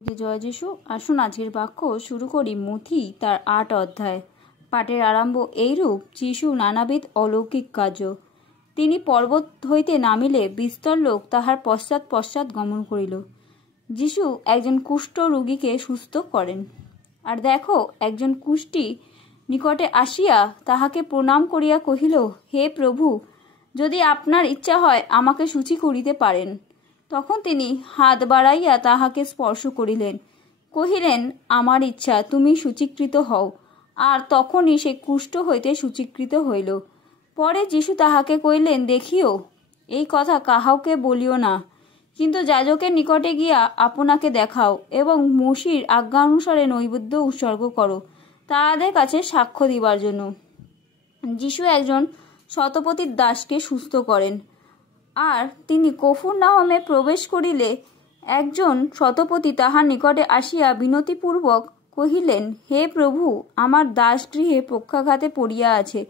জয় যিশু। আসুন আজকের বাক্য শুরু করি মথি তার ৮ অধ্যায়। পাঠের আরম্ভ এইরূপ। যিশু নানাবিধ অলৌকিক কার্য। তিনি পর্বত হইতে নামিলে বিস্তর লোক তাহার পশ্চাৎ পশ্চাৎ গমন করিল। যিশু একজন কুষ্ঠ রোগীকে সুস্থ করেন। আর দেখো, একজন কুষ্ঠী নিকটে আসিয়া তাহাকে প্রণাম করিয়া কহিল, হে প্রভু, যদি আপনার ইচ্ছা হয় আমাকে শুচি করিতে পারেন। তখন তিনি হাত বাড়াইয়া তাহাকে স্পর্শ করিলেন, কহিলেন, আমার ইচ্ছা, তুমি শুচীকৃত হও। আর তখনই সে কুষ্ঠ হইতে শুচীকৃত হইল। পরে যিশু তাহাকে কহিলেন, দেখিও, এই কথা কাহাকে বলিও না, কিন্তু যাজকের নিকটে গিয়া আপনাকে দেখাও এবং মসির আজ্ঞা অনুসারে নৈবেদ্য উৎসর্গ করো, তাহাদের কাছে সাক্ষ্য দিবার জন্য। যিশু একজন শতপথীর দাসকে সুস্থ করেন। আর তিনি কফুরনাহমে প্রবেশ করিলে একজন শতপথী তাহার নিকটে আসিয়া বিনতিপূর্বক কহিলেন, হে প্রভু, আমার দাস গৃহে পক্ষাঘাতে পড়িয়া আছে,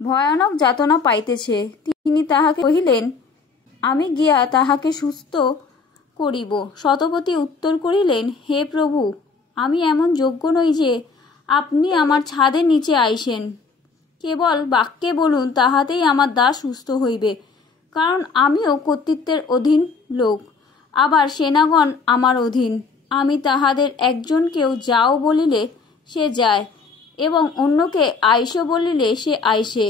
ভয়ানক যাতনা পাইতেছে। তিনি তাহাকে কহিলেন, আমি গিয়া তাহাকে সুস্থ করিব। শতপথী উত্তর করিলেন, হে প্রভু, আমি এমন যোগ্য নই যে আপনি আমার ছাদের নিচে আইসেন। কেবল বাক্যে বলুন, তাহাতেই আমার দাস সুস্থ হইবে। কারণ আমিও কর্তৃত্বের অধীন লোক, আবার সেনাগণ আমার অধীন। আমি তাহাদের একজনকেও যাও বলিলে সে যায়, এবং অন্যকে আইসো বলিলে সে আইসে।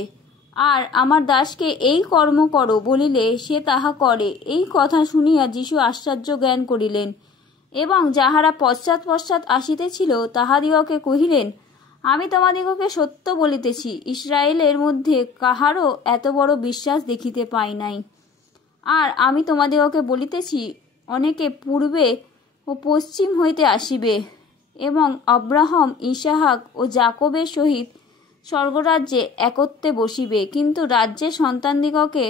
আর আমার দাসকে এই কর্ম করো বলিলে সে তাহা করে। এই কথা শুনিয়া যিশু আশ্চর্য জ্ঞান করিলেন, এবং যাহারা পশ্চাৎ পশ্চাৎ আসিতেছিল তাহাদিগকে কহিলেন, আমি তোমাদিগকে সত্য বলিতেছি, ইসরায়েলের মধ্যে কাহারও এত বড় বিশ্বাস দেখিতে পাই নাই। আর আমি তোমাদিগকে বলিতেছি, অনেকে পূর্বে ও পশ্চিম হইতে আসিবে, এবং আব্রাহাম, ইসাহাক ও যাকবের সহিত স্বর্গরাজ্যে একত্রে বসিবে, কিন্তু রাজ্যের সন্তানদিগকে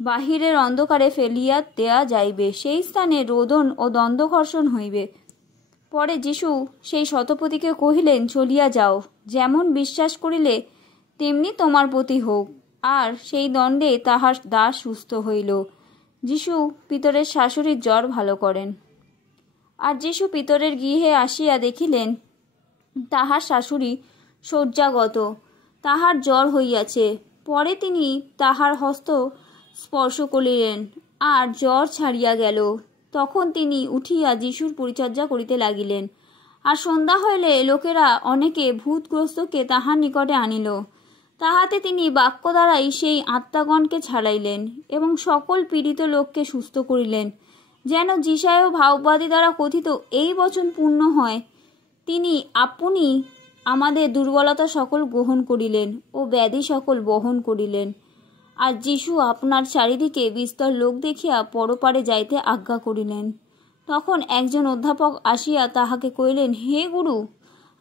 বাহিরের অন্ধকারে ফেলিয়া দেয়া যাইবে। সেই স্থানে রোদন ও দ্বন্দ্বঘর্ষণ হইবে। পরে যিশু সেই শতপথীকে কহিলেন, চলিয়া যাও, যেমন বিশ্বাস করিলে তেমনি তোমার প্রতি হোক। আর সেই দণ্ডে তাহার দাস সুস্থ হইল। যিশু পিতরের শাশুড়ির জ্বর ভালো করেন। আর যিশু পিতরের গৃহে আসিয়া দেখিলেন তাহার শাশুড়ি শয্যাগত, তাহার জ্বর হইয়াছে। পরে তিনি তাহার হস্ত স্পর্শ করিলেন, আর জ্বর ছাড়িয়া গেল। তখন তিনি উঠিয়া যিশুর পরিচর্যা করিতে লাগিলেন। আর সন্ধ্যা হইলে লোকেরা অনেকে ভূতগ্রস্তকে তাহার নিকটে আনিল। তাহাতে তিনি বাক্য দ্বারাই সেই আত্মাগণকে ছাড়াইলেন, এবং সকল পীড়িত লোককে সুস্থ করিলেন, যেন যিশায় ভাববাদী দ্বারা কথিত এই বচন পূর্ণ হয়, তিনি আপনি আমাদের দুর্বলতা সকল গ্রহণ করিলেন ও ব্যাধি সকল বহন করিলেন। আর যিশু আপনার চারিদিকে বিস্তর লোক দেখিয়া পরপারে যাইতে আজ্ঞা করিলেন। তখন একজন অধ্যাপক আসিয়া তাহাকে কহিলেন, হে গুরু,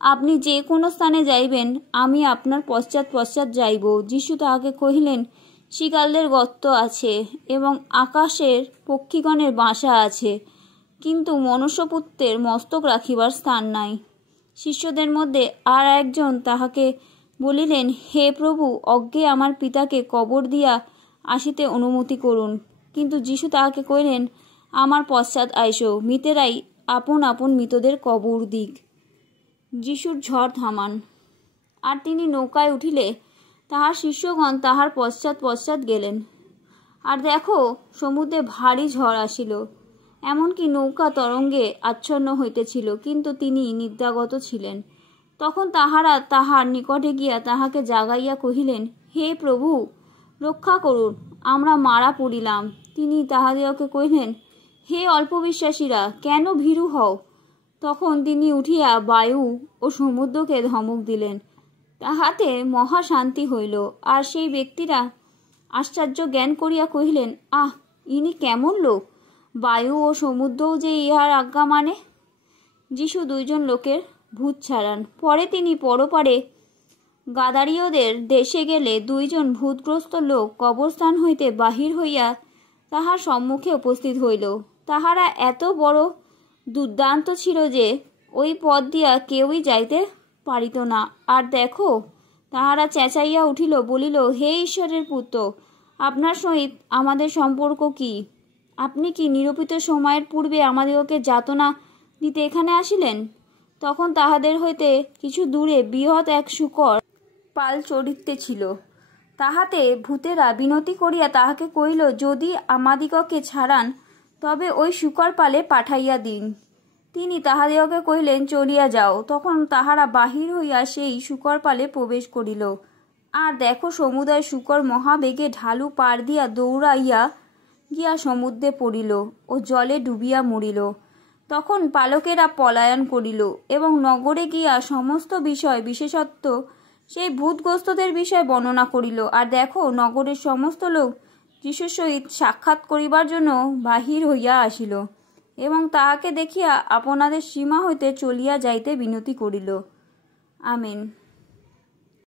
আপনি যে কোনো স্থানে যাইবেন, আমি আপনার পশ্চাৎ পশ্চাৎ যাইব। যিশু তাহাকে কহিলেন, শৃগালদের গর্ত আছে এবং আকাশের পক্ষীগণের বাসা আছে, কিন্তু মনুষ্যপুত্রের মস্তক রাখিবার স্থান নাই। শিষ্যদের মধ্যে আর একজন তাহাকে বলিলেন, হে প্রভু, অজ্ঞে আমার পিতাকে কবর দিয়া আসিতে অনুমতি করুন। কিন্তু যিশু তাহাকে কহিলেন, আমার পশ্চাৎ আইসো, মৃতেরাই আপন আপন মৃতদের কবর দিক। যিশুর ঝড় থামান। আর তিনি নৌকায় উঠিলে তাহার শিষ্যগণ তাহার পশ্চাৎ পশ্চাৎ গেলেন। আর দেখো, সমুদ্রে ভারী ঝড় আসিল, এমনকি নৌকা তরঙ্গে আচ্ছন্ন হইতেছিল, কিন্তু তিনি নিদ্রাগত ছিলেন। তখন তাহারা তাহার নিকটে গিয়া তাহাকে জাগাইয়া কহিলেন, হে প্রভু, রক্ষা করুন, আমরা মারা পড়িলাম। তিনি তাহাদিগকে কহিলেন, হে অল্পবিশ্বাসীরা, কেন ভীরু হও? তখন তিনি উঠিয়া বায়ু ও সমুদ্রকে ধমক দিলেন, তাহাতে মহাশান্তি হইল। আর সেই ব্যক্তিরা আশ্চর্য জ্ঞান করিয়া কহিলেন, আহ, ইনি কেমন লোক, বায়ু ও সমুদ্রও যে ইহার আজ্ঞা মানে। যিশু 2 জন লোকের ভূত ছাড়ান। পরে তিনি পরপারে গাদারীয়দের দেশে গেলে 2 জন ভূতগ্রস্ত লোক কবরস্থান হইতে বাহির হইয়া তাহার সম্মুখে উপস্থিত হইল। তাহারা এত বড় দুর্দান্ত ছিল যে ওই পথ দিয়া কেউই যাইতে পারিত না। আর দেখো, তাহারা চেঁচাইয়া উঠিল, বলিল, হে ঈশ্বরের পুত্র, আপনার সহিত আমাদের সম্পর্ক কি? আপনি কি নিরূপিত সময়ের পূর্বে আমাদিগকে যাতনা দিতে এখানে আসিলেন? তখন তাহাদের হইতে কিছু দূরে বৃহৎ এক শূকর পাল চড়িতেছিল। তাহাতে ভূতেরা বিনতি করিয়া তাহাকে কহিল, যদি আমাদিগকে ছাড়ান তবে ওই শূকর পালে পাঠাইয়া দিন। তিনি তাহাদিগকে কহিলেন, চলিয়া যাও। তখন তাহারা বাহির হইয়া সেই শূকর পালে প্রবেশ করিল। আর দেখো, সমুদয় শূকর মহাবেগে ঢালু পার দিয়া দৌড়াইয়া গিয়া সমুদ্রে পড়িল ও জলে ডুবিয়া মরিল। তখন পালকেরা পলায়ন করিল এবং নগরে গিয়া সমস্ত বিষয় বিশেষত্ব সেই ভূতগ্রস্তদের বিষয়ে বর্ণনা করিল। আর দেখো, নগরের সমস্ত লোক যিশুর সহিত সাক্ষাৎ করিবার জন্য বাহির হইয়া আসিল এবং তাহাকে দেখিয়া আপনাদের সীমা হইতে চলিয়া যাইতে বিনতি করিল। আমেন।